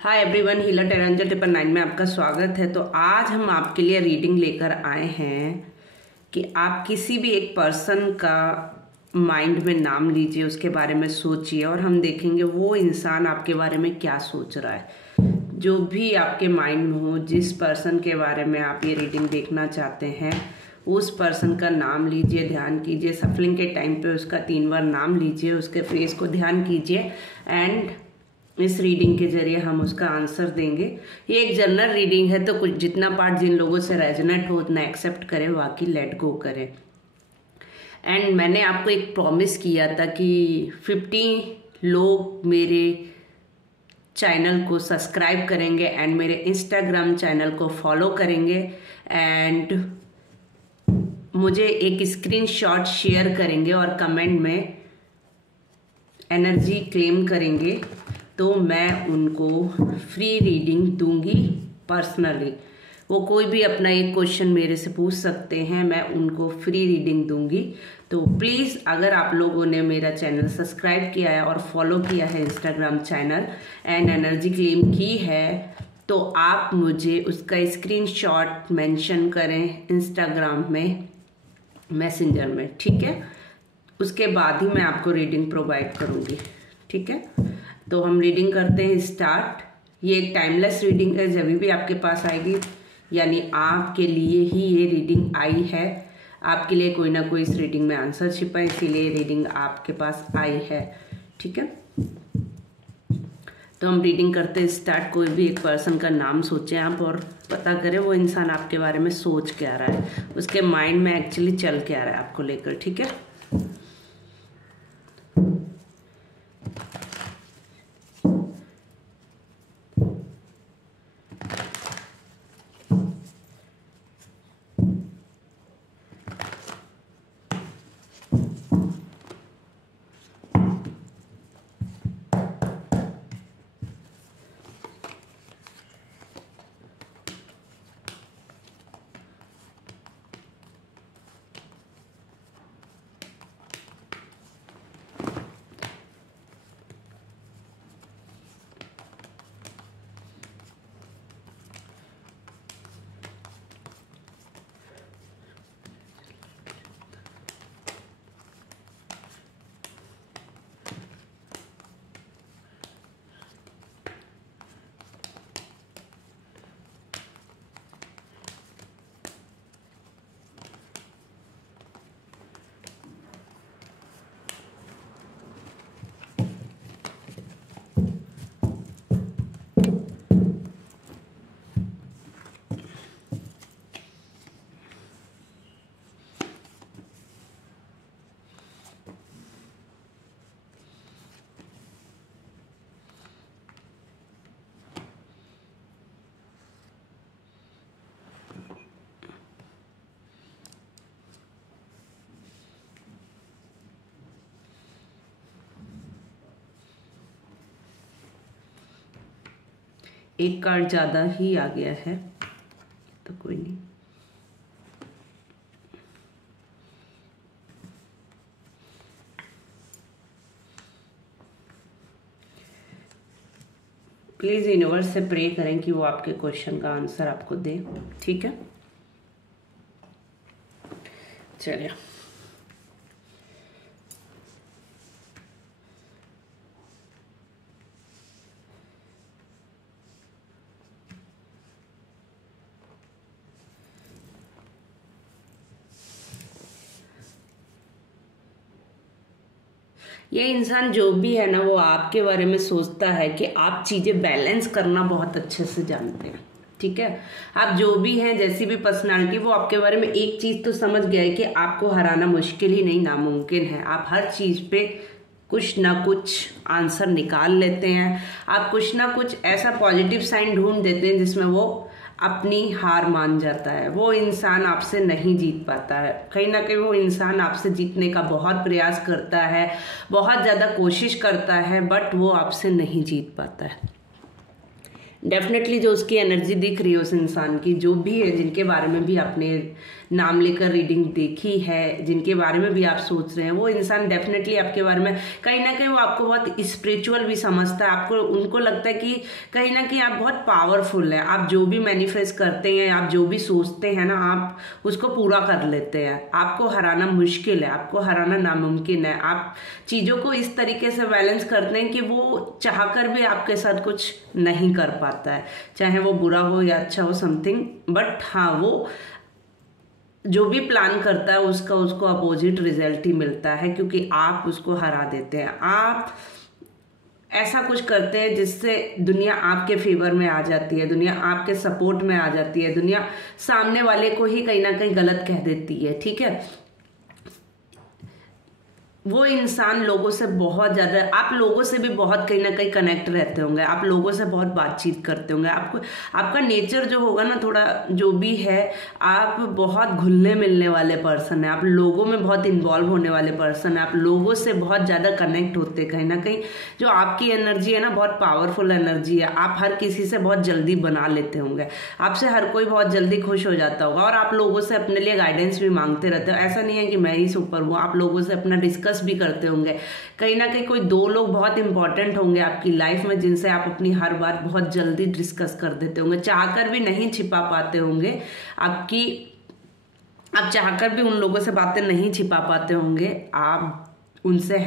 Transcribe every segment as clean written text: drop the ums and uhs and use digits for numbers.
Hi everyone, healer टेरेंजल 999 में आपका स्वागत है। तो आज हम आपके लिए रीडिंग लेकर आए हैं कि आप किसी भी एक पर्सन का माइंड में नाम लीजिए, उसके बारे में सोचिए और हम देखेंगे वो इंसान आपके बारे में क्या सोच रहा है। जो भी आपके माइंड में हो, जिस पर्सन के बारे में आप ये रीडिंग देखना चाहते हैं, उस पर्सन का नाम लीजिए, ध्यान कीजिए। सफलिंग के टाइम पे उसका 3 बार नाम लीजिए, उसके फेस को ध्यान कीजिए एंड इस रीडिंग के जरिए हम उसका आंसर देंगे। ये एक जनरल रीडिंग है, तो कुछ जितना पार्ट जिन लोगों से रेजोनेट हो उतना एक्सेप्ट करें, बाकी लेट गो करें। एंड मैंने आपको एक प्रॉमिस किया था कि 50 लोग मेरे चैनल को सब्सक्राइब करेंगे एंड मेरे इंस्टाग्राम चैनल को फॉलो करेंगे एंड मुझे एक स्क्रीनशॉट शेयर करेंगे और कमेंट में एनर्जी क्लेम करेंगे, तो मैं उनको फ्री रीडिंग दूंगी पर्सनली। वो कोई भी अपना एक क्वेश्चन मेरे से पूछ सकते हैं, मैं उनको फ्री रीडिंग दूंगी। तो प्लीज़, अगर आप लोगों ने मेरा चैनल सब्सक्राइब किया है और फॉलो किया है Instagram channel and energy claim की है, तो आप मुझे उसका स्क्रीनशॉट मेंशन करें इंस्टाग्राम में मैसेंजर में, ठीक है। उसके बाद ही मैं आपको रीडिंग प्रोवाइड करूँगी, ठीक है। तो हम रीडिंग करते हैं स्टार्ट। ये एक टाइमलेस रीडिंग है, जब भी आपके पास आएगी यानी आपके लिए ही ये रीडिंग आई है। आपके लिए कोई ना कोई इस रीडिंग में आंसर छिपा है, इसीलिए रीडिंग आपके पास आई है, ठीक है। तो हम रीडिंग करते हैं स्टार्ट। कोई भी एक पर्सन का नाम सोचें आप और पता करें वो इंसान आपके बारे में सोच क्या रहा है, उसके माइंड में एक्चुअली चल क्या रहा है आपको लेकर, ठीक है। एक कार्ड ज़्यादा ही आ गया है, तो कोई नहीं। प्लीज़ यूनिवर्स से प्रे करें कि वो आपके क्वेश्चन का आंसर आपको दे, ठीक है। चलिए, ये इंसान जो भी है ना, वो आपके बारे में सोचता है कि आप चीज़ें बैलेंस करना बहुत अच्छे से जानते हैं, ठीक है। आप जो भी हैं, जैसी भी पर्सनालिटी, वो आपके बारे में एक चीज़ तो समझ गया है कि आपको हराना मुश्किल ही नहीं, नामुमकिन है। आप हर चीज़ पे कुछ ना कुछ आंसर निकाल लेते हैं, आप कुछ ना कुछ ऐसा पॉजिटिव साइन ढूंढ देते हैं जिसमें वो अपनी हार मान जाता है। वो इंसान आपसे नहीं जीत पाता है, कहीं ना कहीं वो इंसान आपसे जीतने का बहुत प्रयास करता है, बहुत ज़्यादा कोशिश करता है, बट वो आपसे नहीं जीत पाता है। डेफिनेटली जो उसकी एनर्जी दिख रही है उस इंसान की, जो भी है, जिनके बारे में भी आपने नाम लेकर रीडिंग देखी है, जिनके बारे में भी आप सोच रहे हैं, वो इंसान डेफिनेटली आपके बारे में कहीं ना कहीं वो आपको बहुत स्पिरिचुअल भी समझता है। आपको उनको लगता है कि कहीं ना कहीं आप बहुत पावरफुल है, आप जो भी मैनिफेस्ट करते हैं, आप जो भी सोचते हैं ना, आप उसको पूरा कर लेते हैं। आपको हराना मुश्किल है, आपको हराना नामुमकिन है। आप चीजों को इस तरीके से बैलेंस करते हैं कि वो चाहकर भी आपके साथ कुछ नहीं कर पाता है, चाहे वो बुरा हो या अच्छा हो समथिंग। बट हाँ, वो जो भी प्लान करता है उसको अपोजिट रिजल्ट ही मिलता है, क्योंकि आप उसको हरा देते हैं। आप ऐसा कुछ करते हैं जिससे दुनिया आपके फेवर में आ जाती है, दुनिया आपके सपोर्ट में आ जाती है, दुनिया सामने वाले को ही कहीं ना कहीं गलत कह देती है। ठीक है, वो इंसान लोगों से बहुत ज्यादा, आप लोगों से भी बहुत कहीं ना कहीं कनेक्ट रहते होंगे, आप लोगों से बहुत बातचीत करते होंगे। आपको आपका नेचर जो होगा ना, थोड़ा जो भी है, आप बहुत घुलने मिलने वाले पर्सन है, आप लोगों में बहुत इन्वॉल्व होने वाले पर्सन है, आप लोगों से बहुत ज्यादा कनेक्ट होते हैं। कहीं ना कहीं जो आपकी एनर्जी है ना, बहुत पावरफुल एनर्जी है। आप हर किसी से बहुत जल्दी बना लेते होंगे, आपसे हर कोई बहुत जल्दी खुश हो जाता होगा, और आप लोगों से अपने लिए गाइडेंस भी मांगते रहते हो। ऐसा नहीं है कि मैं ही सुपर हूँ, आप लोगों से अपना डिस्कस भी करते होंगे। कहीं ना कहीं कोई दो लोग बहुत इंपॉर्टेंट होंगे आपकी लाइफ में, जिनसे आप अपनी हर बात बहुत जल्दी डिस्कस कर देते होंगे, चाहकर भी नहीं छिपा पाते होंगे आप चाहकर भी उन लोगों से बातें नहीं छिपा पाते होंगे। आप उनसे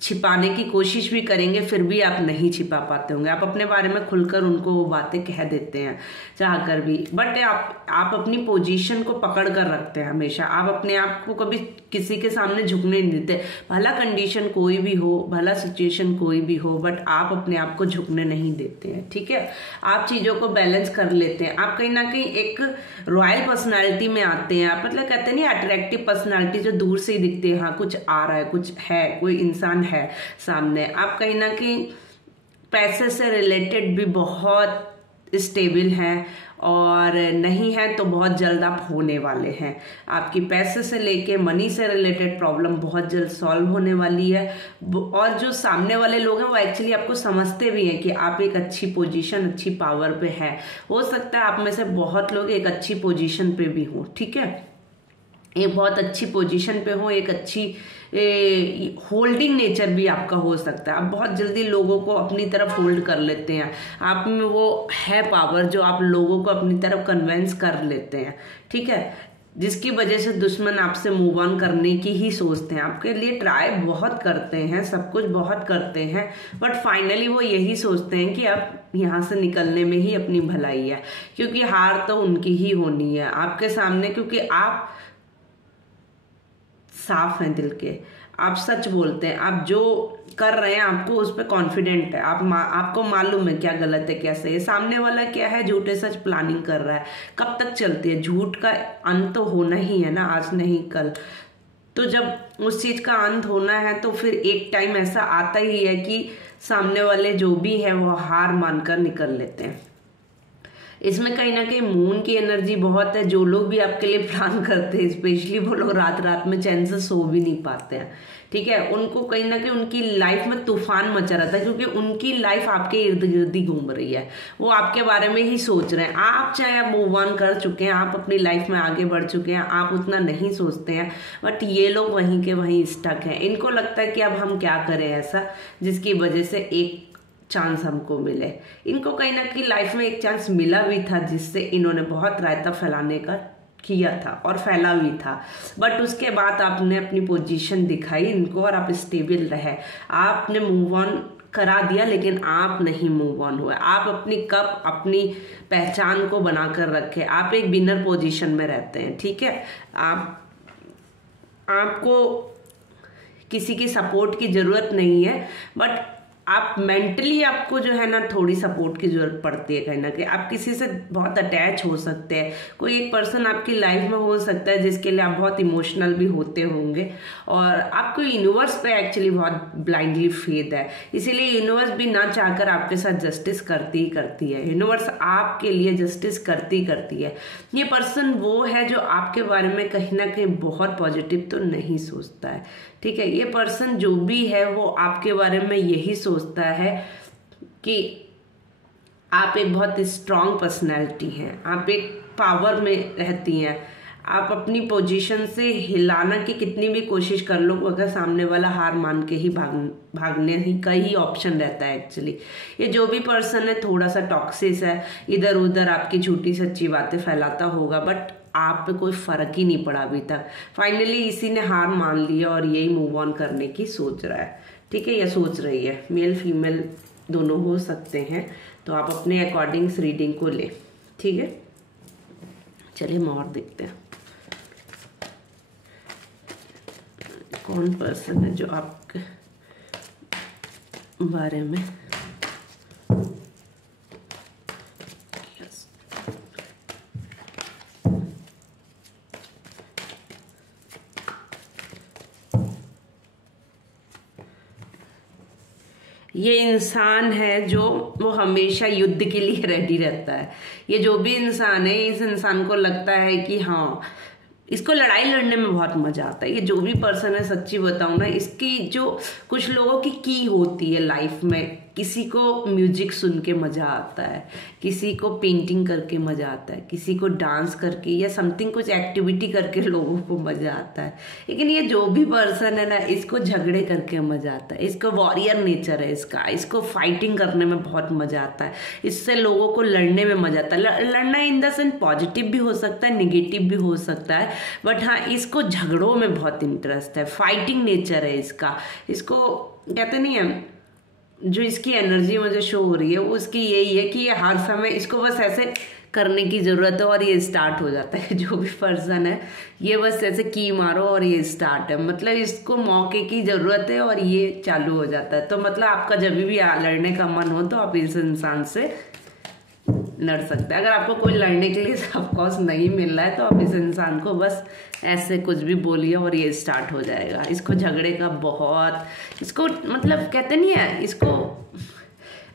छिपाने की कोशिश भी करेंगे, फिर भी आप नहीं छिपा पाते होंगे। आप अपने बारे में खुलकर उनको वो बातें कह देते हैं चाहकर भी। बट आप अपनी पोजीशन को पकड़ कर रखते हैं हमेशा। आप अपने आप को कभी किसी के सामने झुकने नहीं देते, भला कंडीशन कोई भी हो, भला सिचुएशन कोई भी हो, बट आप अपने आप को झुकने नहीं देते हैं। ठीक है, आप चीजों को बैलेंस कर लेते हैं। आप कहीं ना कहीं एक रॉयल पर्सनैलिटी में आते हैं। आप मतलब कहते हैं नहीं, अट्रैक्टिव पर्सनैलिटी, जो दूर से ही दिखती है, हाँ कुछ आ रहा है, कुछ है, कोई इंसान है सामने। आप कहीं ना कहीं पैसे से रिलेटेड भी बहुत स्टेबल हैं, और नहीं है तो बहुत जल्द आप होने वाले हैं। आपकी पैसे से लेके मनी से रिलेटेड प्रॉब्लम बहुत जल्द सॉल्व होने वाली है। और जो सामने वाले लोग हैं वो एक्चुअली आपको समझते भी हैं कि आप एक अच्छी पोजीशन, अच्छी पावर पे है। हो सकता है आप में से बहुत लोग एक अच्छी पोजीशन पे भी हों। ठीक है, एक बहुत अच्छी पोजीशन पे हो, एक अच्छी होल्डिंग नेचर भी आपका हो सकता है। आप बहुत जल्दी लोगों को अपनी तरफ होल्ड कर लेते हैं। आप में वो है पावर जो आप लोगों को अपनी तरफ कन्वेंस कर लेते हैं। ठीक है, जिसकी वजह से दुश्मन आपसे मूव ऑन करने की ही सोचते हैं। आपके लिए ट्राई बहुत करते हैं, सब कुछ बहुत करते हैं, बट फाइनली वो यही सोचते हैं कि अब यहाँ से निकलने में ही अपनी भलाई है, क्योंकि हार तो उनकी ही होनी है आपके सामने। क्योंकि आप साफ हैं दिल के, आप सच बोलते हैं, आप जो कर रहे हैं आपको उस पर कॉन्फिडेंट है, आपको मालूम है क्या गलत है क्या सही है। सामने वाला क्या है, झूठे सच प्लानिंग कर रहा है। कब तक चलती है, झूठ का अंत तो होना ही है ना, आज नहीं कल। तो जब उस चीज का अंत होना है तो फिर एक टाइम ऐसा आता ही है कि सामने वाले जो भी है वो हार मानकर निकल लेते हैं। इसमें कहीं ना कहीं मून की एनर्जी बहुत है। जो लोग भी आपके लिए प्लान करते हैं, स्पेशली वो लोग रात रात में चैन से सो भी नहीं पाते हैं। ठीक है, उनको कहीं ना कहीं उनकी लाइफ में तूफान मचा रहता है, क्योंकि उनकी लाइफ आपके इर्द गिर्द ही घूम रही है। वो आपके बारे में ही सोच रहे हैं। आप चाहे आप मूव ऑन कर चुके हैं, आप अपनी लाइफ में आगे बढ़ चुके हैं, आप उतना नहीं सोचते हैं, बट ये लोग वहीं के वहीं स्टक हैं। इनको लगता है कि अब हम क्या करें ऐसा जिसकी वजह से एक चांस हमको मिले। इनको कहीं ना कहीं लाइफ में एक चांस मिला भी था, जिससे इन्होंने बहुत रायता फैलाने का किया था और फैला भी था, बट उसके बाद आपने अपनी पोजीशन दिखाई इनको और आप स्टेबल रहे। आपने मूव ऑन करा दिया, लेकिन आप नहीं मूव ऑन हुए। आप अपनी पहचान को बनाकर रखे। आप एक विनर पोजीशन में रहते हैं। ठीक है, आपको किसी की सपोर्ट की जरूरत नहीं है, बट आप मेंटली आपको जो है ना थोड़ी सपोर्ट की जरूरत पड़ती है। कहीं ना कहीं आप किसी से बहुत अटैच हो सकते हैं। कोई एक पर्सन आपकी लाइफ में हो सकता है जिसके लिए आप बहुत इमोशनल भी होते होंगे, और आपको यूनिवर्स पे एक्चुअली बहुत ब्लाइंडली फेथ है। इसीलिए यूनिवर्स भी ना चाहकर आपके साथ जस्टिस करती ही करती है। यूनिवर्स आपके लिए जस्टिस करती है। ये पर्सन वो है जो आपके बारे में कहीं ना कहीं बहुत पॉजिटिव तो नहीं सोचता है। ठीक है, ये पर्सन जो भी है वो आपके बारे में यही सोचता है कि आप एक बहुत स्ट्रांग पर्सनैलिटी हैं, आप एक पावर में रहती हैं, आप अपनी पोजीशन से हिलाना की कितनी भी कोशिश कर लो, अगर सामने वाला हार मान के ही भागने ही का ही ऑप्शन रहता है एक्चुअली। ये जो भी पर्सन है थोड़ा सा टॉक्सिस है, इधर उधर आपकी झूठी सच्ची बातें फैलाता होगा, बट आप पे कोई फर्क ही नहीं पड़ा अभी तक। फाइनली इसी ने हार मान लिया और यही मूव ऑन करने की सोच रहा है, ठीक है, या सोच रही है। मेल फीमेल दोनों हो सकते हैं, तो आप अपने अकॉर्डिंग इस रीडिंग को ले, ठीक है। चलिए हम और देखते हैं कौन पर्सन है जो आपके बारे में ये इंसान है जो वो हमेशा युद्ध के लिए रेडी रहता है। ये जो भी इंसान है, इस इंसान को लगता है कि हाँ इसको लड़ाई लड़ने में बहुत मजा आता है। ये जो भी पर्सन है, सच्ची बताऊं ना, इसकी जो कुछ लोगों की होती है लाइफ में, किसी को म्यूजिक सुन के मजा आता है, किसी को पेंटिंग करके मजा आता है, किसी को डांस करके या समथिंग कुछ एक्टिविटी करके लोगों को मजा आता है। लेकिन ये जो भी पर्सन है ना, इसको झगड़े करके मजा आता है, इसको वॉरियर नेचर है इसको फाइटिंग करने में बहुत मजा आता है, इससे लोगों को लड़ने में मजा आता है। लड़ना इन द सेंस पॉजिटिव भी हो सकता है, निगेटिव भी हो सकता है, बट हाँ इसको झगड़ों में बहुत इंटरेस्ट है, फाइटिंग नेचर है इसका। इसको कहते नहीं है, जो इसकी एनर्जी मुझे शो हो रही है वो उसकी यही है कि ये हर समय इसको बस ऐसे करने की जरूरत है और ये स्टार्ट हो जाता है। जो भी पर्सन है ये बस ऐसे की मारो और ये स्टार्ट है, मतलब इसको मौके की जरूरत है और ये चालू हो जाता है। तो मतलब आपका जब भी लड़ने का मन हो तो आप इस इंसान से लड़ सकते हैं। अगर आपको कोई लड़ने के लिए ऑफकोर्स नहीं मिल रहा है तो आप इस इंसान को बस ऐसे कुछ भी बोलिए और ये स्टार्ट हो जाएगा। इसको झगड़े का बहुत, इसको मतलब कहते नहीं है, इसको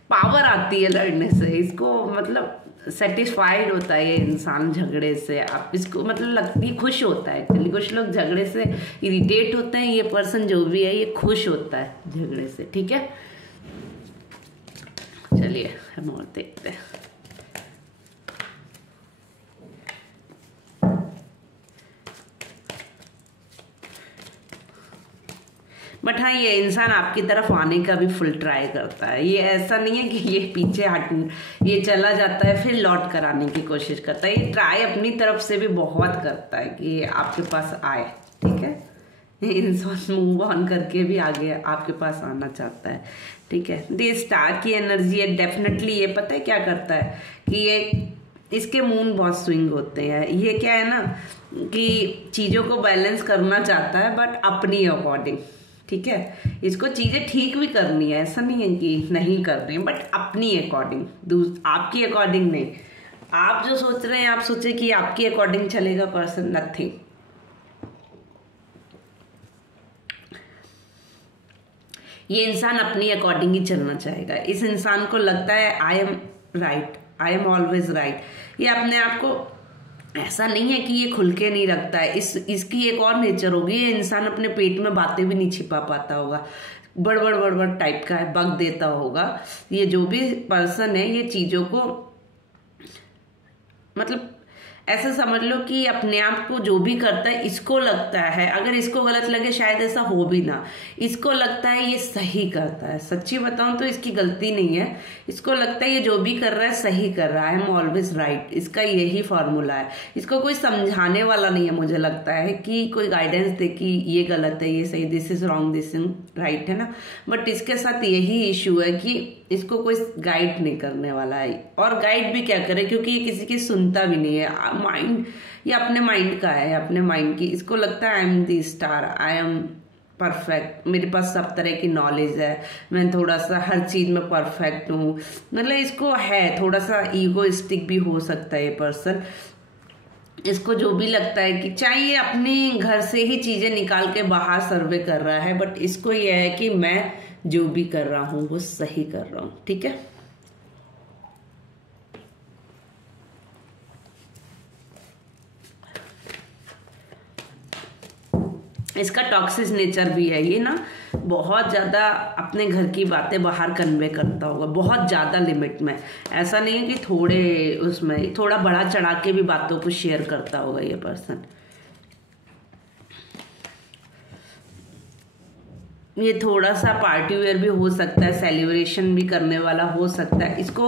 पावर आती है लड़ने से, इसको मतलब सेटिस्फाइड होता है ये इंसान झगड़े से। आप इसको मतलब लगती खुश होता है एक्चुअली। कुछ लोग झगड़े से इरिटेट होते हैं, ये पर्सन जो भी है ये खुश होता है झगड़े से, ठीक है। चलिए हम और देखते हैं। बट हाँ ये इंसान आपकी तरफ आने का भी फुल ट्राई करता है। ये ऐसा नहीं है कि ये पीछे ये चला जाता है फिर लौट कर आने की कोशिश करता है। ये ट्राई अपनी तरफ से भी बहुत करता है कि ये आपके पास आए, ठीक है। ये इंसान मूव ऑन करके भी आगे आपके पास आना चाहता है, ठीक है। ये स्टार की एनर्जी है डेफिनेटली। ये पता है क्या करता है कि ये इसके मून बहुत स्विंग होते हैं। ये क्या है ना कि चीज़ों को बैलेंस करना चाहता है बट अपनी अकॉर्डिंग, ठीक है। इसको चीजें ठीक भी करनी है, ऐसा नहीं है कि नहीं कर रहे हैं, बट अपनी अकॉर्डिंग, आपकी अकॉर्डिंग नहीं। आप जो सोच रहे हैं आप सोचे कि आपकी अकॉर्डिंग चलेगा पर्सन, नथिंग। ये इंसान अपनी अकॉर्डिंग ही चलना चाहेगा। इस इंसान को लगता है I am right, I am always right. ये अपने आप को ऐसा नहीं है कि ये खुल के नहीं रखता है। इसकी एक और नेचर होगी, ये इंसान अपने पेट में बातें भी नहीं छिपा पाता होगा, बड़बड़ टाइप का है, बक देता होगा। ये जो भी पर्सन है ये चीजों को मतलब ऐसा समझ लो कि अपने आप को जो भी करता है इसको लगता है, अगर इसको गलत लगे शायद ऐसा हो भी ना, इसको लगता है ये सही करता है। सच्ची बताऊं तो इसकी गलती नहीं है, इसको लगता है ये जो भी कर रहा है सही कर रहा है, आई एम ऑलवेज राइट। इसका यही फॉर्मूला है। इसको कोई समझाने वाला नहीं है, मुझे लगता है कि कोई गाइडेंस दे कि ये गलत है, ये सही, this is wrong, this is right, है ना। बट इसके साथ यही इश्यू है कि इसको कोई गाइड नहीं करने वाला है। और गाइड भी क्या करे, क्योंकि ये किसी की सुनता भी नहीं है। माइंड ये अपने माइंड का है, अपने माइंड की। इसको लगता है I am the star, I am perfect, मेरे पास सब तरह की नॉलेज है, मैं थोड़ा सा हर चीज में परफेक्ट हूँ। मतलब इसको है थोड़ा सा ईगोइस्टिक भी हो सकता है ये पर्सन। इसको जो भी लगता है कि चाहे ये अपने घर से ही चीजें निकाल के बाहर सर्वे कर रहा है, बट इसको ये है कि मैं जो भी कर रहा हूं वो सही कर रहा हूं, ठीक है। इसका टॉक्सिक नेचर भी है। ये ना बहुत ज्यादा अपने घर की बातें बाहर कन्वे करता होगा, बहुत ज्यादा लिमिट में। ऐसा नहीं है कि थोड़े उसमें, थोड़ा बड़ा चढ़ा के भी बातों को शेयर करता होगा ये पर्सन। ये थोड़ा सा पार्टी वेयर भी हो सकता है, सेलिब्रेशन भी करने वाला हो सकता है। इसको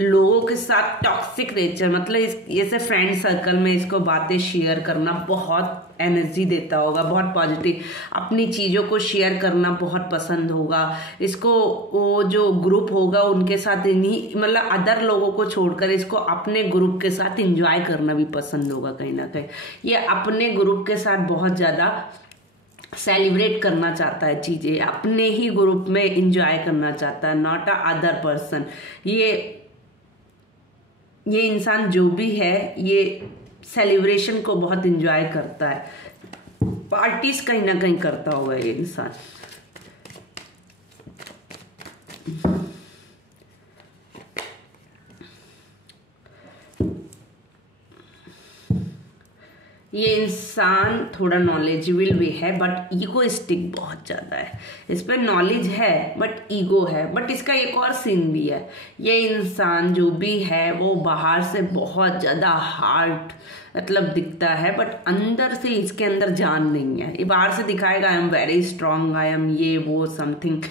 लोगों के साथ टॉक्सिक नेचर, मतलब जैसे फ्रेंड सर्कल में इसको बातें शेयर करना बहुत एनर्जी देता होगा, बहुत पॉजिटिव, अपनी चीज़ों को शेयर करना बहुत पसंद होगा इसको। वो जो ग्रुप होगा उनके साथ इन्हीं मतलब अदर लोगों को छोड़कर इसको अपने ग्रुप के साथ एंजॉय करना भी पसंद होगा कहीं ना कहीं। ये अपने ग्रुप के साथ बहुत ज़्यादा सेलिब्रेट करना चाहता है चीजें, अपने ही ग्रुप में एंजॉय करना चाहता है, नॉट अ अदर पर्सन। ये इंसान जो भी है ये सेलिब्रेशन को बहुत एंजॉय करता है, पार्टीज कहीं ना कहीं करता होगा ये इंसान। ये इंसान थोड़ा नॉलेजेबल भी है बट ईगोइस्टिक बहुत ज़्यादा है। इस पर नॉलेज है बट ईगो है। बट इसका एक और सीन भी है, ये इंसान जो भी है वो बाहर से बहुत ज़्यादा हार्ड मतलब दिखता है बट अंदर से इसके अंदर जान नहीं है। ये बाहर से दिखाएगा I am very strong, I am ये वो समथिंग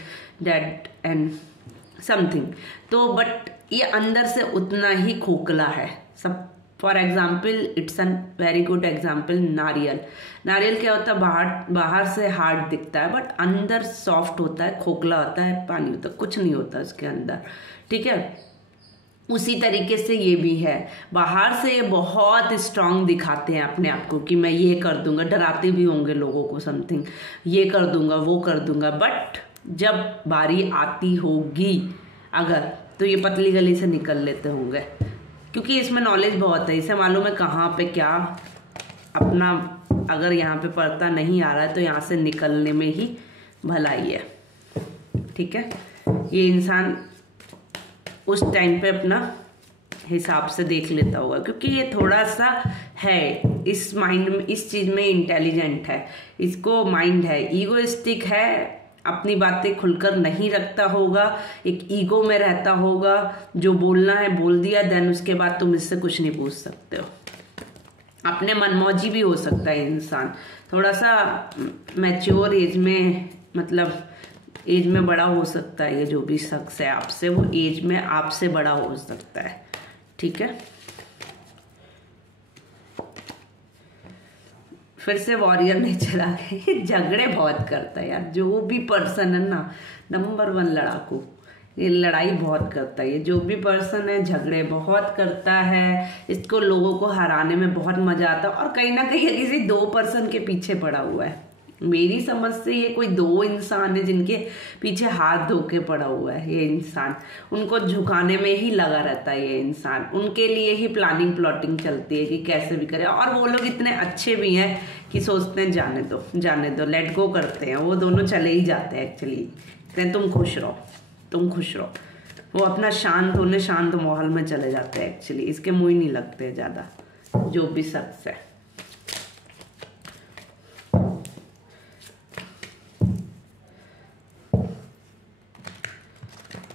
दैट एंड समथिंग, तो बट ये अंदर से उतना ही खोखला है सब। For example it's an very good example नारियल। नारियल क्या होता है, बाहर से हार्ड दिखता है बट अंदर सॉफ्ट होता है, खोखला होता है, पानी होता है, कुछ नहीं होता उसके अंदर, ठीक है। उसी तरीके से ये भी है, बाहर से ये बहुत स्ट्रांग दिखाते हैं अपने आप को कि मैं ये कर दूंगा, डराते भी होंगे लोगों को समथिंग, ये कर दूंगा वो कर दूंगा, बट जब बारी आती होगी अगर, तो ये पतली गली से निकल लेते होंगे क्योंकि इसमें नॉलेज बहुत है। इसे मालूम है कहाँ पे क्या अपना, अगर यहाँ पे पड़ता नहीं आ रहा है तो यहाँ से निकलने में ही भलाई है, ठीक है। ये इंसान उस टाइम पे अपना हिसाब से देख लेता होगा क्योंकि ये थोड़ा सा है इस माइंड में, इस चीज में इंटेलिजेंट है, इसको माइंड है, ईगोइस्टिक है, अपनी बातें खुलकर नहीं रखता होगा, एक ईगो में रहता होगा, जो बोलना है बोल दिया, देन उसके बाद तुम इससे कुछ नहीं पूछ सकते हो। अपने मनमौजी भी हो सकता है इंसान, थोड़ा सा मैच्योर एज में, मतलब एज में बड़ा हो सकता है। ये जो भी शख्स है आपसे, वो एज में आपसे बड़ा हो सकता है, ठीक है। फिर से वॉरियर नहीं चला गए, झगड़े बहुत करता है यार, जो भी पर्सन है ना, नंबर 1 लड़ाकू, ये लड़ाई बहुत करता है। ये जो भी पर्सन है झगड़े बहुत करता है, इसको लोगों को हराने में बहुत मजा आता है और कहीं ना कहीं किसी 2 पर्सन के पीछे पड़ा हुआ है। मेरी समझ से ये कोई 2 इंसान है जिनके पीछे हाथ धो के पड़ा हुआ है। ये इंसान उनको झुकाने में ही लगा रहता है, ये इंसान उनके लिए ही प्लानिंग प्लॉटिंग चलती है कि कैसे भी करे। और वो लोग इतने अच्छे भी हैं कि सोचते हैं जाने दो, लेट गो करते हैं, वो दोनों चले ही जाते हैं एक्चुअली, कहते हैं तुम खुश रहो। वो अपना शांत माहौल में चले जाते हैं एक्चुअली, इसके मुँह ही नहीं लगते ज़्यादा जो भी शख्स है।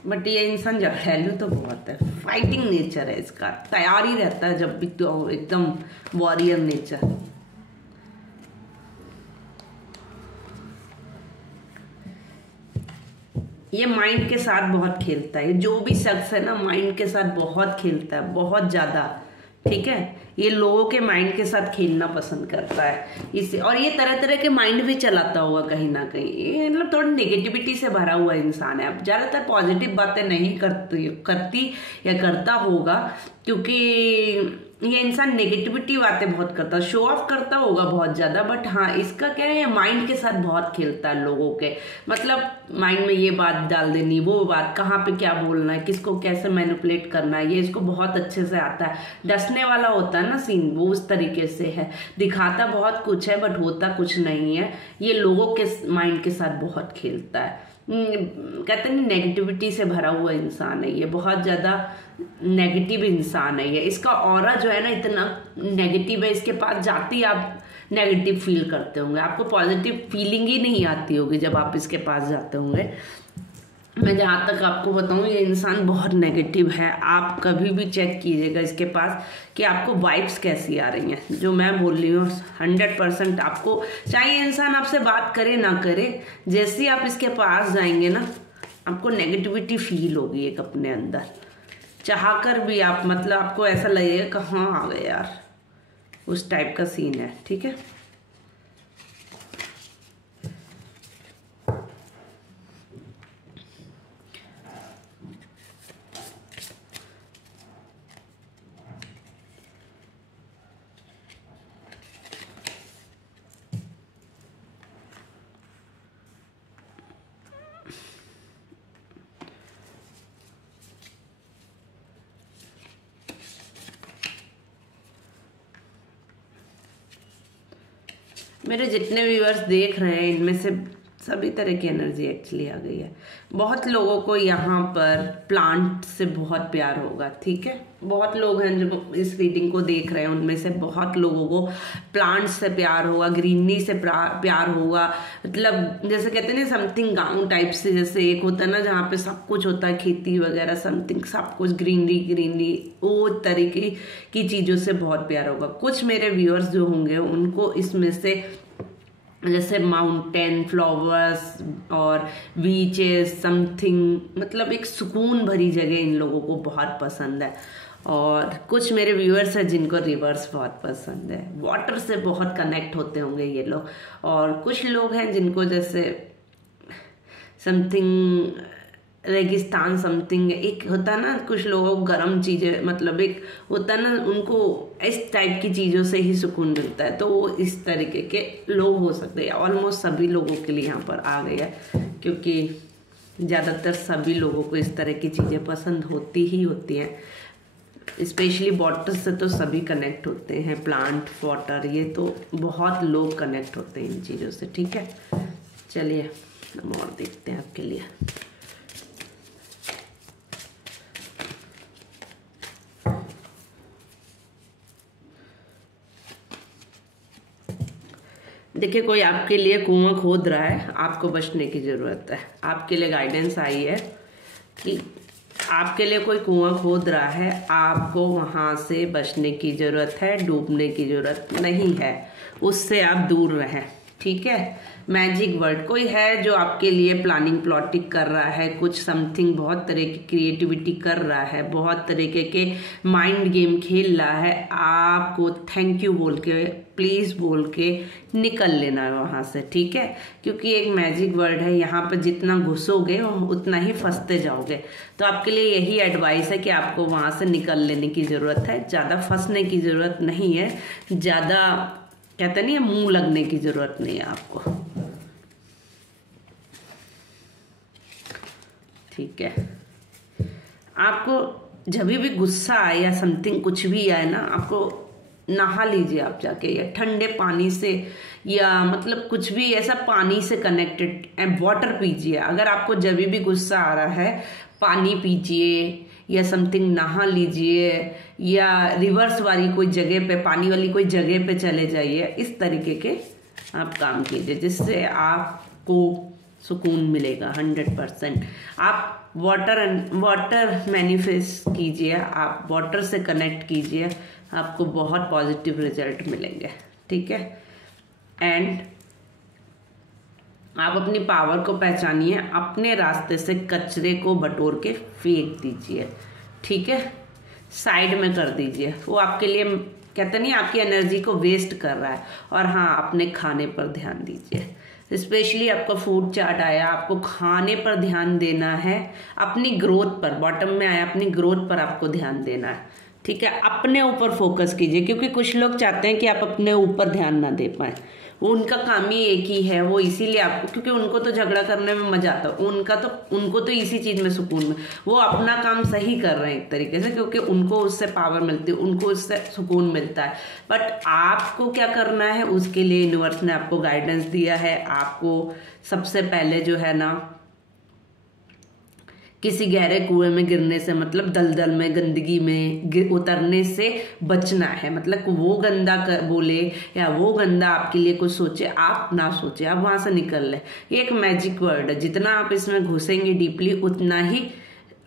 बट ये इंसान झगड़ालू तो बहुत है, फाइटिंग नेचर है इसका, तैयार ही रहता है जब भी, तो एकदम वॉरियर नेचर। ये माइंड के साथ बहुत खेलता है, जो भी शख्स है ना माइंड के साथ बहुत खेलता है, बहुत ज्यादा, ठीक है। ये लोगों के माइंड के साथ खेलना पसंद करता है इसे, और ये तरह तरह के माइंड भी चलाता होगा कहीं ना कहीं। ये मतलब थोड़ी नेगेटिविटी से भरा हुआ इंसान है, अब ज्यादातर पॉजिटिव बातें नहीं करती या करता होगा क्योंकि ये इंसान नेगेटिविटी बातें बहुत करता है, शो ऑफ करता होगा बहुत ज्यादा। बट हाँ, इसका क्या है, माइंड के साथ बहुत खेलता है लोगों के, मतलब माइंड में ये बात डाल देनी, वो बात, कहाँ पे क्या बोलना है, किसको कैसे मैनिपुलेट करना है, ये इसको बहुत अच्छे से आता है। डसने वाला होता है ना सीन, वो उस तरीके से है, दिखाता बहुत कुछ है बट होता कुछ नहीं है। ये लोगों के माइंड के साथ बहुत खेलता है, कहते हैं नेगेटिविटी से भरा हुआ इंसान है ये, बहुत ज्यादा नेगेटिव इंसान है ये। इसका ऑरा जो है ना इतना नेगेटिव है, इसके पास जाते ही आप नेगेटिव फील करते होंगे, आपको पॉजिटिव फीलिंग ही नहीं आती होगी जब आप इसके पास जाते होंगे। मैं जहाँ तक आपको बताऊँ, ये इंसान बहुत नेगेटिव है। आप कभी भी चेक कीजिएगा इसके पास कि आपको वाइब्स कैसी आ रही हैं। जो मैं बोल रही हूँ 100% आपको, चाहे इंसान आपसे बात करे ना करे, जैसे ही आप इसके पास जाएंगे ना, आपको नेगेटिविटी फील होगी एक अपने अंदर। चाह कर भी आप, मतलब आपको ऐसा लगेगा कहाँ आ गए यार, उस टाइप का सीन है। ठीक है, मेरे जितने व्यूअर्स देख रहे हैं इनमें से सभी तरह की एनर्जी एक्चुअली आ गई है। बहुत लोगों को यहाँ पर प्लांट से बहुत प्यार होगा। ठीक है, बहुत लोग हैं जो इस रीडिंग को देख रहे हैं, उनमें से बहुत लोगों को प्लांट से प्यार होगा, ग्रीनरी से प्यार होगा। मतलब जैसे कहते हैं ना, समथिंग गाँव टाइप से, जैसे एक होता है ना जहाँ पे सब कुछ होता है, खेती वगैरह समथिंग, सब कुछ ग्रीनरी ग्रीनरी, वो तरीके की चीज़ों से बहुत प्यार होगा। कुछ मेरे व्यूअर्स जो होंगे उनको इसमें से जैसे माउंटेन, फ्लावर्स और बीचेस समथिंग, मतलब एक सुकून भरी जगह इन लोगों को बहुत पसंद है। और कुछ मेरे व्यूअर्स हैं जिनको रिवर्स बहुत पसंद है, वाटर से बहुत कनेक्ट होते होंगे ये लोग। और कुछ लोग हैं जिनको जैसे समथिंग रेगिस्तान समथिंग, एक होता है ना कुछ लोगों को गर्म चीज़ें, मतलब एक होता है ना उनको इस टाइप की चीज़ों से ही सुकून मिलता है। तो वो इस तरीके के लोग हो सकते हैं। ऑलमोस्ट सभी लोगों के लिए यहाँ पर आ गया है, क्योंकि ज़्यादातर सभी लोगों को इस तरह की चीज़ें पसंद होती ही होती हैं। स्पेशली वाटर से तो सभी कनेक्ट होते हैं, प्लांट, वाटर, ये तो बहुत लोग कनेक्ट होते हैं इन चीज़ों से। ठीक है, चलिए हम और देखते हैं आपके लिए। देखिए, कोई आपके लिए कुआं खोद रहा है, आपको बचने की ज़रूरत है। आपके लिए गाइडेंस आई है कि आपके लिए कोई कुआं खोद रहा है, आपको वहाँ से बचने की ज़रूरत है, डूबने की ज़रूरत नहीं है, उससे आप दूर रहें। ठीक है, मैजिक वर्ड कोई है जो आपके लिए प्लानिंग प्लॉटिंग कर रहा है, कुछ समथिंग बहुत तरह की क्रिएटिविटी कर रहा है, बहुत तरीके के माइंड गेम खेल रहा है। आपको थैंक यू बोल के, प्लीज़ बोल के निकल लेना है वहाँ से। ठीक है, क्योंकि एक मैजिक वर्ड है, यहाँ पर जितना घुसोगे उतना ही फंसते जाओगे। तो आपके लिए यही एडवाइस है कि आपको वहाँ से निकल लेने की ज़रूरत है, ज़्यादा फंसने की ज़रूरत नहीं है, ज़्यादा कहते नहीं है मुंह लगने की ज़रूरत नहीं है आपको। ठीक है, आपको जब भी गुस्सा आए या समथिंग कुछ भी आए ना, आपको नहा लीजिए आप जाके, या ठंडे पानी से, या मतलब कुछ भी ऐसा पानी से कनेक्टेड वाटर पीजिए। अगर आपको जब भी गुस्सा आ रहा है, पानी पीजिए या समथिंग नहा लीजिए, या रिवर्स वाली कोई जगह पे, पानी वाली कोई जगह पे चले जाइए। इस तरीके के आप काम कीजिए जिससे आपको सुकून मिलेगा 100%। आप वाटर मैनिफेस्ट कीजिए, आप वाटर से कनेक्ट कीजिए, आपको बहुत पॉजिटिव रिजल्ट मिलेंगे। ठीक है, एंड आप अपनी पावर को पहचानिए, अपने रास्ते से कचरे को बटोर के फेंक दीजिए। ठीक है, साइड में कर दीजिए, वो आपके लिए कहते नहीं आपकी एनर्जी को वेस्ट कर रहा है। और हाँ, अपने खाने पर ध्यान दीजिए, स्पेशली आपका फूड चार्ट आया, आपको खाने पर ध्यान देना है, अपनी ग्रोथ पर, बॉटम में आया अपनी ग्रोथ पर आपको ध्यान देना है। ठीक है, अपने ऊपर फोकस कीजिए, क्योंकि कुछ लोग चाहते हैं कि आप अपने ऊपर ध्यान ना दे पाए। वो उनका काम ही एक ही है, वो इसीलिए आपको, क्योंकि उनको तो झगड़ा करने में मजा आता है, उनको तो इसी चीज में सुकून में, वो अपना काम सही कर रहे हैं एक तरीके से, क्योंकि उनको उससे पावर मिलती है, उनको उससे सुकून मिलता है। बट आपको क्या करना है, उसके लिए यूनिवर्स ने आपको गाइडेंस दिया है। आपको सबसे पहले जो है ना, किसी गहरे कुएं में गिरने से, मतलब दलदल में, गंदगी में उतरने से बचना है। मतलब वो गंदा बोले या वो गंदा आपके लिए कुछ सोचे, आप ना सोचे, आप वहां से निकल ले। ये एक मैजिक वर्ड है, जितना आप इसमें घुसेंगे डीपली उतना ही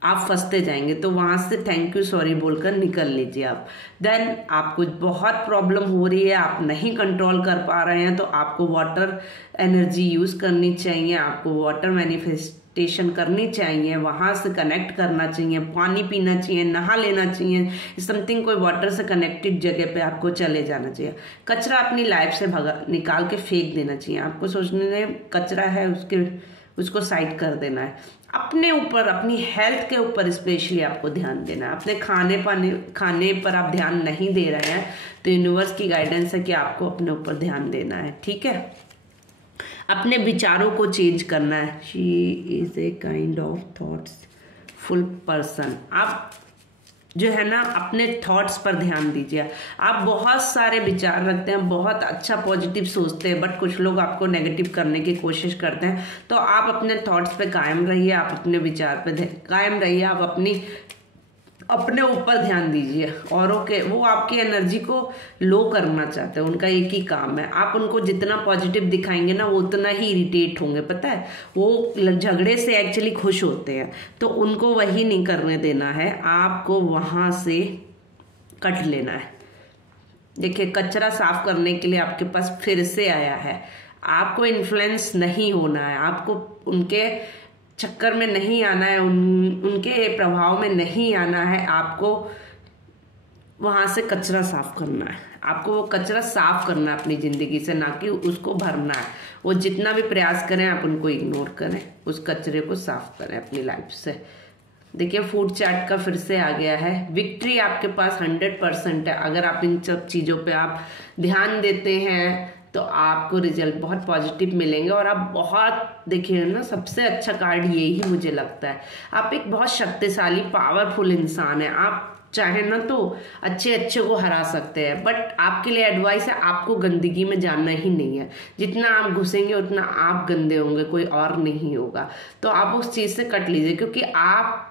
आप फंसते जाएंगे। तो वहां से थैंक यू सॉरी बोलकर निकल लीजिए आप। देन आपको बहुत प्रॉब्लम हो रही है, आप नहीं कंट्रोल कर पा रहे हैं, तो आपको वाटर एनर्जी यूज करनी चाहिए, आपको वाटर मैनिफेस्टेशन करनी चाहिए, वहां से कनेक्ट करना चाहिए, पानी पीना चाहिए, नहा लेना चाहिए, समथिंग कोई वाटर से कनेक्टेड जगह पे आपको चले जाना चाहिए। कचरा अपनी लाइफ से निकाल के फेंक देना चाहिए। आपको सोचने कचरा है उसको साइड कर देना है। अपने ऊपर, अपनी हेल्थ के ऊपर स्पेशली आपको ध्यान देना है। अपने खाने पर आप ध्यान नहीं दे रहे हैं तो यूनिवर्स की गाइडेंस है कि आपको अपने ऊपर ध्यान देना है, ठीक है। अपने विचारों को चेंज करना है। She is a kind of thoughts full person. आप जो है ना अपने थॉट्स पर ध्यान दीजिए। आप बहुत सारे विचार रखते हैं, बहुत अच्छा पॉजिटिव सोचते हैं, बट कुछ लोग आपको नेगेटिव करने की कोशिश करते हैं। तो आप अपने थॉट्स पे कायम रहिए, आप अपने विचार पे कायम रहिए, आप अपने ऊपर ध्यान दीजिए। औरों के, वो आपकी एनर्जी को लो करना चाहते हैं, उनका एक ही काम है। आप उनको जितना पॉजिटिव दिखाएंगे ना वो उतना ही इरिटेट होंगे, पता है। वो झगड़े से एक्चुअली खुश होते हैं, तो उनको वही नहीं करने देना है, आपको वहां से कट लेना है। देखिए, कचरा साफ करने के लिए आपके पास फिर से आया है, आपको इन्फ्लुएंस नहीं होना है, आपको उनके चक्कर में नहीं आना है, उनके प्रभाव में नहीं आना है। आपको वहां से कचरा साफ करना है, आपको वो कचरा साफ करना है अपनी जिंदगी से, ना कि उसको भरना है। वो जितना भी प्रयास करें आप उनको इग्नोर करें, उस कचरे को साफ करें अपनी लाइफ से। देखिए, फूड चैट का फिर से आ गया है। विक्ट्री आपके पास 100% है। अगर आप इन सब चीजों पे आप ध्यान देते हैं तो आपको रिजल्ट बहुत पॉजिटिव मिलेंगे। और आप बहुत, देखिए ना, सबसे अच्छा कार्ड यही मुझे लगता है। आप एक बहुत शक्तिशाली पावरफुल इंसान है। आप चाहे ना तो अच्छे को हरा सकते हैं, बट आपके लिए एडवाइस है, आपको गंदगी में जाना ही नहीं है। जितना आप घुसेंगे उतना आप गंदे होंगे, कोई और नहीं होगा। तो आप उस चीज से कट लीजिए, क्योंकि आप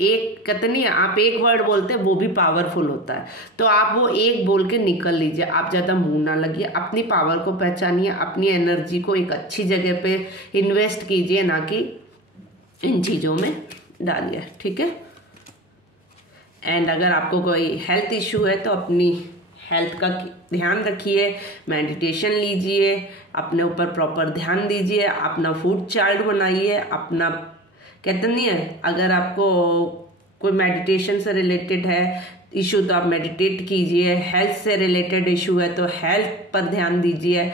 एक कितनी है, आप एक वर्ड बोलते हैं वो भी पावरफुल होता है। तो आप वो एक बोल के निकल लीजिए, आप ज्यादा मुंह ना लगिए, अपनी पावर को पहचानिए, अपनी एनर्जी को एक अच्छी जगह पे इन्वेस्ट कीजिए, ना कि इन चीजों में डालिए, ठीक है। एंड अगर आपको कोई हेल्थ इश्यू है तो अपनी हेल्थ का ध्यान रखिए, मेडिटेशन लीजिए, अपने ऊपर प्रॉपर ध्यान दीजिए, अपना फूड चार्ट बनाइए, अपना, कहते नहीं है, अगर आपको कोई मेडिटेशन से रिलेटेड है इशू तो आप मेडिटेट कीजिए, हेल्थ से रिलेटेड इशू है तो हेल्थ पर ध्यान दीजिए,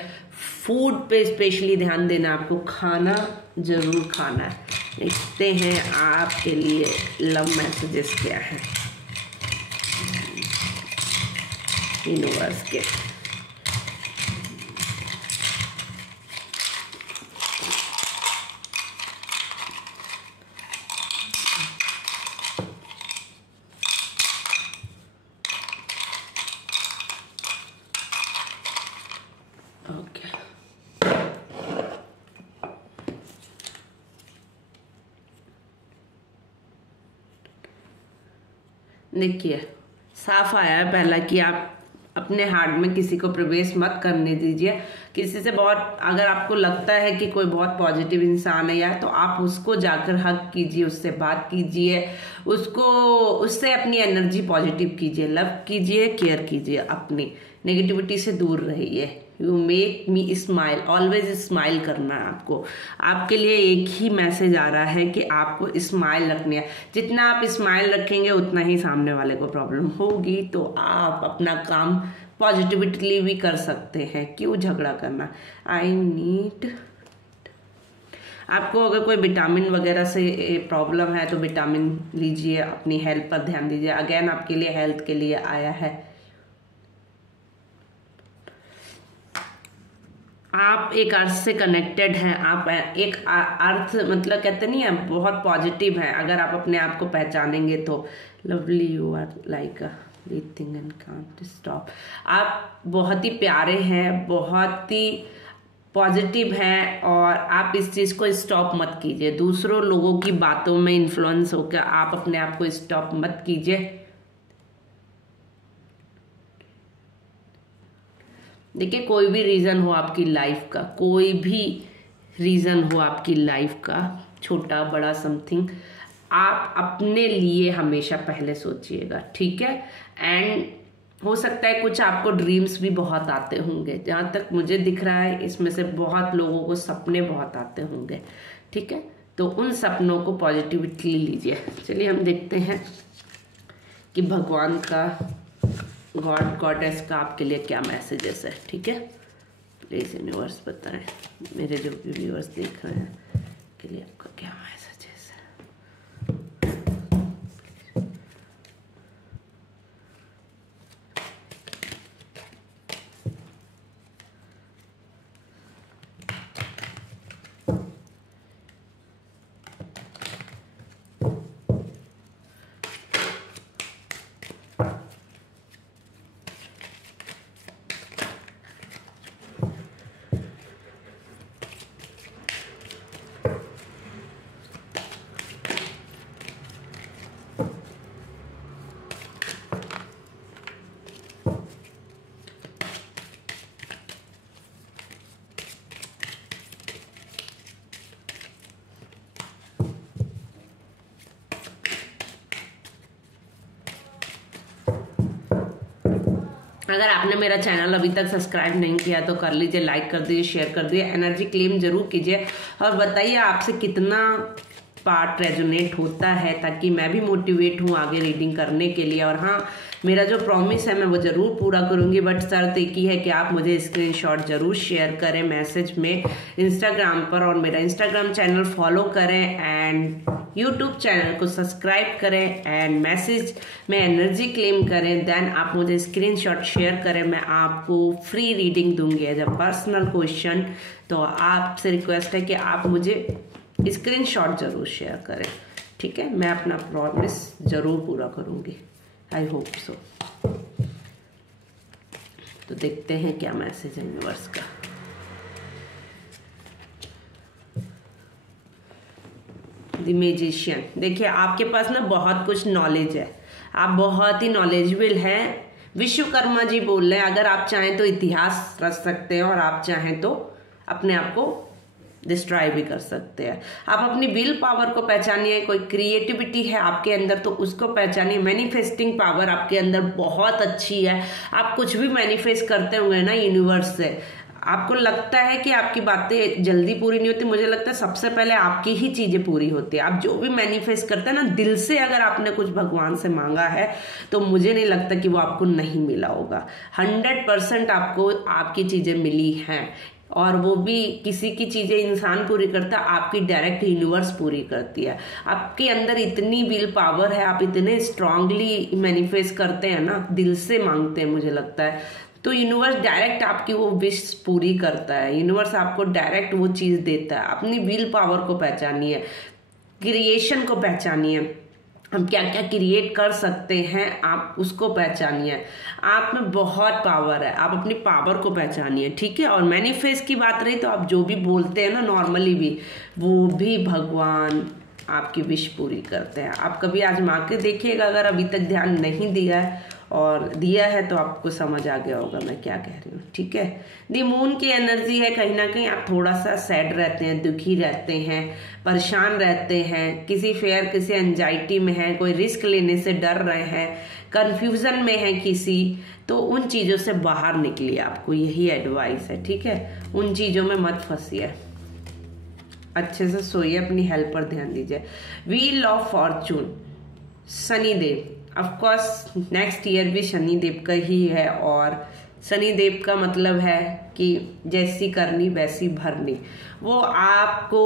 फूड पे स्पेशली ध्यान देना, आपको खाना जरूर खाना है। देखते हैं आपके लिए लव मैसेजेस क्या है यूनिवर्स के। देखिए, साफ आया है पहला कि आप अपने हार्ट में किसी को प्रवेश मत करने दीजिए। किसी से बहुत, अगर आपको लगता है कि कोई बहुत पॉजिटिव इंसान है यार, तो आप उसको जाकर हक कीजिए, उससे बात कीजिए, उससे अपनी एनर्जी पॉजिटिव कीजिए, लव कीजिए, केयर कीजिए, अपनी नेगेटिविटी से दूर रहिए। You make me smile, always smile करना है आपको। आपके लिए एक ही मैसेज आ रहा है कि आपको स्माइल रखनी है। जितना आप स्माइल रखेंगे उतना ही सामने वाले को प्रॉब्लम होगी। तो आप अपना काम पॉजिटिविटी भी कर सकते हैं, क्यों झगड़ा करना। आई नीड, आपको अगर कोई विटामिन वगैरह से प्रॉब्लम है तो विटामिन लीजिए, अपनी हेल्थ पर ध्यान दीजिए। अगेन आपके लिए हेल्थ के लिए आया है। आप एक अर्थ से कनेक्टेड हैं, आप एक अर्थ, मतलब कहते नहीं है, बहुत पॉजिटिव है। अगर आप अपने आप को पहचानेंगे तो lovely you are like a breathing and can't stop. आप बहुत ही प्यारे हैं, बहुत ही पॉजिटिव हैं और आप इस चीज़ को स्टॉप मत कीजिए। दूसरों लोगों की बातों में इन्फ्लुएंस होकर आप अपने आप को स्टॉप मत कीजिए। देखिए, कोई भी रीज़न हो आपकी लाइफ का, कोई भी रीज़न हो आपकी लाइफ का, छोटा बड़ा समथिंग, आप अपने लिए हमेशा पहले सोचिएगा, ठीक है। एंड हो सकता है कुछ आपको ड्रीम्स भी बहुत आते होंगे, जहाँ तक मुझे दिख रहा है इसमें से बहुत लोगों को सपने बहुत आते होंगे, ठीक है। तो उन सपनों को पॉजिटिविटी लीजिए। चलिए हम देखते हैं कि भगवान का, गॉड गॉडेस का आपके लिए क्या मैसेजेस है, ठीक है। प्लीज यूनिवर्स बताएं, मेरे जो भी व्यूअर्स देख रहे हैं के लिए आपका क्या मैसेजेस है। अगर आपने मेरा चैनल अभी तक सब्सक्राइब नहीं किया तो कर लीजिए, लाइक कर दीजिए, शेयर कर दीजिए, एनर्जी क्लेम जरूर कीजिए और बताइए आपसे कितना पार्ट रेजोनेट होता है, ताकि मैं भी मोटिवेट हूँ आगे रीडिंग करने के लिए। और हाँ, मेरा जो प्रॉमिस है मैं वो ज़रूर पूरा करूँगी, बट शर्त एक ही है कि आप मुझे स्क्रीनशॉट ज़रूर शेयर करें मैसेज में इंस्टाग्राम पर, और मेरा इंस्टाग्राम चैनल फॉलो करें एंड यूट्यूब चैनल को सब्सक्राइब करें एंड मैसेज में एनर्जी क्लेम करें। देन आप मुझे स्क्रीनशॉट शेयर करें, मैं आपको फ्री रीडिंग दूंगी एज अ पर्सनल क्वेश्चन। तो आपसे रिक्वेस्ट है कि आप मुझे स्क्रीनशॉट जरूर शेयर करें, ठीक है। मैं अपना प्रॉमिस जरूर पूरा करूंगी, आई होप सो। तो देखते हैं क्या मैसेज है यूनिवर्स का। द मैजिशियन, देखिए आपके पास ना बहुत कुछ नॉलेज है, आप बहुत ही नॉलेजेबल हैं। विश्वकर्मा जी बोल रहे हैं, अगर आप चाहें तो इतिहास रच सकते हैं और आप चाहें तो अपने आप को डिस्ट्रॉय भी कर सकते हैं। आप अपनी विल पावर को पहचानिए, कोई क्रिएटिविटी है आपके अंदर तो उसको पहचानिए। मैनिफेस्टिंग पावर आपके अंदर बहुत अच्छी है, आप कुछ भी मैनिफेस्ट करते होंगे ना यूनिवर्स से, आपको लगता है कि आपकी बातें जल्दी पूरी नहीं होती, मुझे लगता है सबसे पहले आपकी ही चीजें पूरी होती है। आप जो भी मैनिफेस्ट करते हैं ना दिल से, अगर आपने कुछ भगवान से मांगा है तो मुझे नहीं लगता कि वो आपको नहीं मिला होगा। 100% आपको आपकी चीजें मिली हैं, और वो भी किसी की चीजें इंसान पूरी करता है, आपकी डायरेक्ट यूनिवर्स पूरी करती है। आपके अंदर इतनी विल पावर है, आप इतने स्ट्रांगली मैनिफेस्ट करते हैं ना, दिल से मांगते हैं मुझे लगता है, तो यूनिवर्स डायरेक्ट आपकी वो विश पूरी करता है। यूनिवर्स आपको डायरेक्ट वो चीज देता है। अपनी विल पावर को पहचानिए, क्रिएशन को पहचानिए, हम क्या क्या क्रिएट कर सकते हैं आप उसको पहचानिए। आप में बहुत पावर है, आप अपनी पावर को पहचानिए, ठीक है। और मैनिफेस्ट की बात रही तो आप जो भी बोलते हैं ना नॉर्मली भी, वो भी भगवान आपकी विश पूरी करते हैं। आप कभी आजमा के देखिएगा, अगर अभी तक ध्यान नहीं दिया है और दिया है तो आपको समझ आ गया होगा मैं क्या कह रही हूँ, ठीक है। दी मून की एनर्जी है, कहीं ना कहीं आप थोड़ा सा सैड रहते हैं, दुखी रहते हैं, परेशान रहते हैं, किसी फेयर किसी एंजाइटी में हैं, कोई रिस्क लेने से डर रहे हैं, कंफ्यूजन में है किसी, तो उन चीज़ों से बाहर निकलिए, आपको यही एडवाइस है, ठीक है। उन चीज़ों में मत फंसिए, अच्छे से सोइए, हेल्थ पर ध्यान दीजिए। Wheel of Fortune, Shanidev, of course next year भी शनिदेव का ही है, और शनिदेव का मतलब है कि जैसी करनी वैसी भरनी। वो आपको,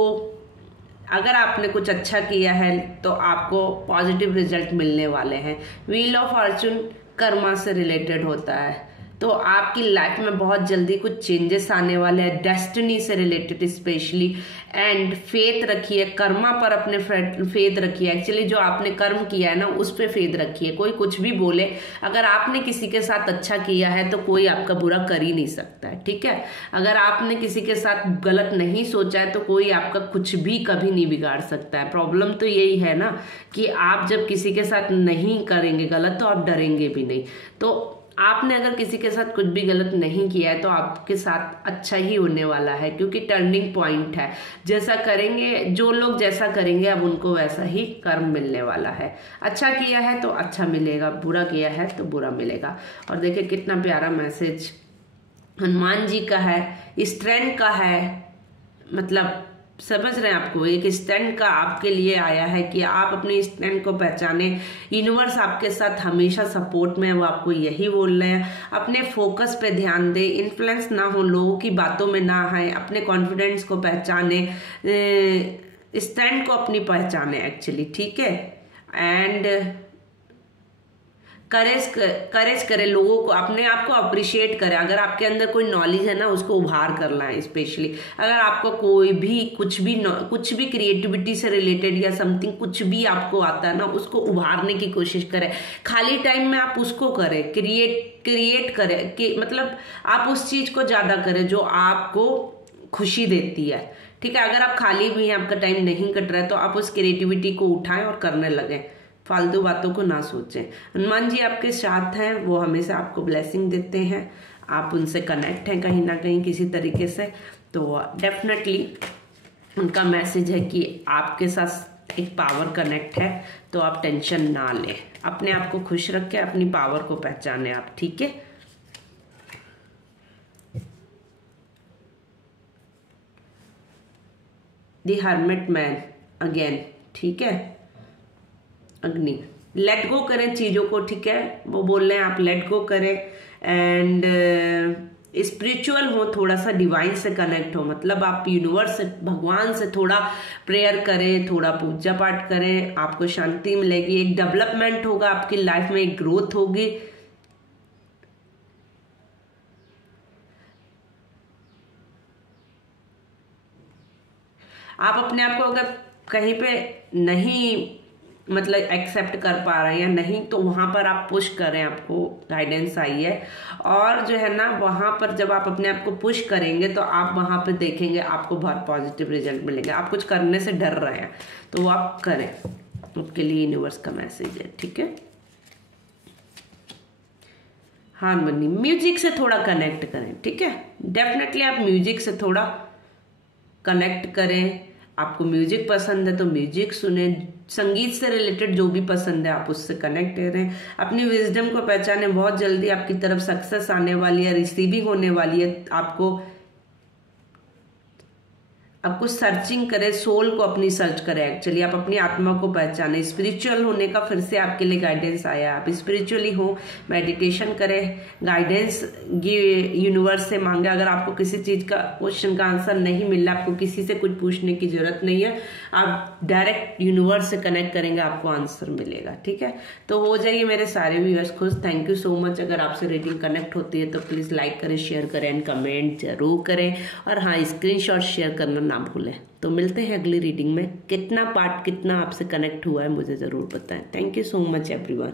अगर आपने कुछ अच्छा किया है तो आपको पॉजिटिव रिजल्ट मिलने वाले हैं। व्हील ऑफ फॉर्चून कर्मा से रिलेटेड होता है, तो आपकी लाइफ में बहुत जल्दी कुछ चेंजेस आने वाले हैं, डेस्टिनी से रिलेटेड स्पेशली। एंड फेथ रखिए, कर्मा पर अपने फेथ रखिए। एक्चुअली जो आपने कर्म किया है ना, उस पर फेथ रखिए। कोई कुछ भी बोले, अगर आपने किसी के साथ अच्छा किया है तो कोई आपका बुरा कर ही नहीं सकता है, ठीक है। अगर आपने किसी के साथ गलत नहीं सोचा है तो कोई आपका कुछ भी कभी नहीं बिगाड़ सकता है। प्रॉब्लम तो यही है ना कि आप जब किसी के साथ नहीं करेंगे गलत तो आप डरेंगे भी नहीं। तो आपने अगर किसी के साथ कुछ भी गलत नहीं किया है तो आपके साथ अच्छा ही होने वाला है, क्योंकि टर्निंग पॉइंट है। जैसा करेंगे, जो लोग जैसा करेंगे अब उनको वैसा ही कर्म मिलने वाला है। अच्छा किया है तो अच्छा मिलेगा, बुरा किया है तो बुरा मिलेगा। और देखिए कितना प्यारा मैसेज हनुमान जी का है, स्ट्रेंथ का है। मतलब समझ रहे हैं, आपको एक स्टैंड का आपके लिए आया है कि आप अपने स्टैंड को पहचाने। यूनिवर्स आपके साथ हमेशा सपोर्ट में है, वो आपको यही बोल रहे हैं। अपने फोकस पे ध्यान दे, इन्फ्लुएंस ना हो, लोगों की बातों में ना आए, अपने कॉन्फिडेंस को पहचाने, स्टैंड को अपनी पहचाने एक्चुअली, ठीक है। एंड करेज करे, लोगों को, अपने आप को अप्रिशिएट करे। अगर आपके अंदर कोई नॉलेज है ना, उसको उभार करना है। स्पेशली अगर आपको कोई भी कुछ भी क्रिएटिविटी से रिलेटेड या समथिंग कुछ भी आपको आता है ना, उसको उभारने की कोशिश करें। खाली टाइम में आप उसको करें, क्रिएट करें कि मतलब आप उस चीज को ज्यादा करें जो आपको खुशी देती है, ठीक है। अगर आप खाली भी हैं, आपका टाइम नहीं कट रहा है, तो आप उस क्रिएटिविटी को उठाएं और करने लगें। फालतू बातों को ना सोचें। हनुमान जी आपके साथ हैं, वो हमेशा आपको ब्लेसिंग देते हैं। आप उनसे कनेक्ट हैं कहीं ना कहीं किसी तरीके से, तो डेफिनेटली उनका मैसेज है कि आपके साथ एक पावर कनेक्ट है। तो आप टेंशन ना लें, अपने आप को खुश रखें, अपनी पावर को पहचानें आप, ठीक है। द हर्मिट मैन अगेन, ठीक है। अग्नि, लेट गो करें चीजों को, ठीक है। वो बोल रहे हैं आप लेट गो करें। एंड स्पिरिचुअल हो, थोड़ा सा डिवाइन से कनेक्ट हो, मतलब आप यूनिवर्स से, भगवान से थोड़ा प्रेयर करें, थोड़ा पूजा पाठ करें, आपको शांति मिलेगी, एक डेवलपमेंट होगा आपकी लाइफ में, एक ग्रोथ होगी। आप अपने आप को अगर कहीं पे नहीं मतलब एक्सेप्ट कर पा रहे हैं या नहीं, तो वहां पर आप पुश करें, आपको गाइडेंस आई है। और जो है ना, वहां पर जब आप अपने आप को पुश करेंगे तो आप वहां पर देखेंगे आपको बहुत पॉजिटिव रिजल्ट मिलेंगे। आप कुछ करने से डर रहे हैं तो वो आप करें, उसके लिए यूनिवर्स का मैसेज है, ठीक है। हारमोनी, म्यूजिक से थोड़ा कनेक्ट करें, ठीक है। डेफिनेटली आप म्यूजिक से थोड़ा कनेक्ट करें। आपको म्यूजिक पसंद है तो म्यूजिक सुने, संगीत से रिलेटेड जो भी पसंद है आप उससे कनेक्ट करें। अपनी विजडम को पहचाने, बहुत जल्दी आपकी तरफ सक्सेस आने वाली है, रिसीविंग होने वाली है। आपको सर्चिंग करें, सोल को अपनी सर्च करें। एक्चुअली आप अपनी आत्मा को पहचाने। स्पिरिचुअल होने का फिर से आपके लिए गाइडेंस आया, आप स्पिरिचुअली हो, मेडिटेशन करें, गाइडेंस यूनिवर्स से मांगे। अगर आपको किसी चीज का क्वेश्चन का आंसर नहीं मिल रहा, आपको किसी से कुछ पूछने की जरूरत नहीं है, आप डायरेक्ट यूनिवर्स से कनेक्ट करेंगे, आपको आंसर मिलेगा, ठीक है। तो हो जाइए मेरे सारे व्यूअर्स खुश। Thank you so much. अगर आपसे रीडिंग कनेक्ट होती है तो प्लीज लाइक करें, शेयर करें एंड कमेंट जरूर करें। और हाँ, स्क्रीनशॉट शेयर करना ना भूलें। तो मिलते हैं अगली रीडिंग में। कितना पार्ट कितना आपसे कनेक्ट हुआ है मुझे ज़रूर बताएं। Thank you so much everyone.